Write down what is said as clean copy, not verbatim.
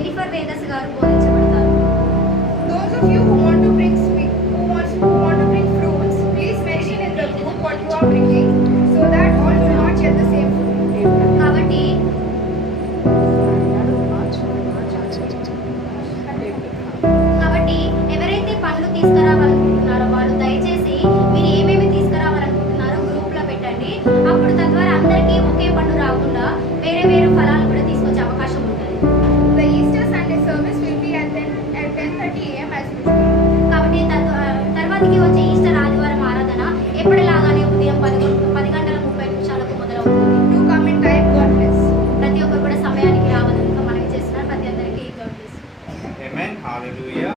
Jennifer Vedas గారు బోధించబడతారు. Those of you who want to bring fruits, please mention in the group what you are bringing, so that all will not get the same fruit. కాబట్టి కాబట్టి ఎవరైతే పండ్లు తీసుకురావాలనుకుంటున్నారో వాళ్ళు దయచేసి మీరు ఏమేమి తీసుకురావాలనుకుంటున్నారో గ్రూప్ లో పెట్టండి. అప్పుడు తద్వారా అందరికీ ఒకే పండు రాకుండా వేరే వేరే ఫలాలు కూడా తీసుకొచ్చే అవకాశం ఉంటుంది. The Easter Sunday service will be at 10:30 a.m. as usual. కాబట్టి తర్వాతకి వచ్చే ఈస్టర్ ఆదివారం ఆరాధన ఎప్పటిలాగానే ఉదయం 10:30 మొదలవుతుంది. Do come in time. God bless. ప్రతి ఒక్కరు కూడా సమయానికి రావాలని మనవి చేస్తున్నారు. ప్రతి అందరికీ God bless. Amen. Hallelujah.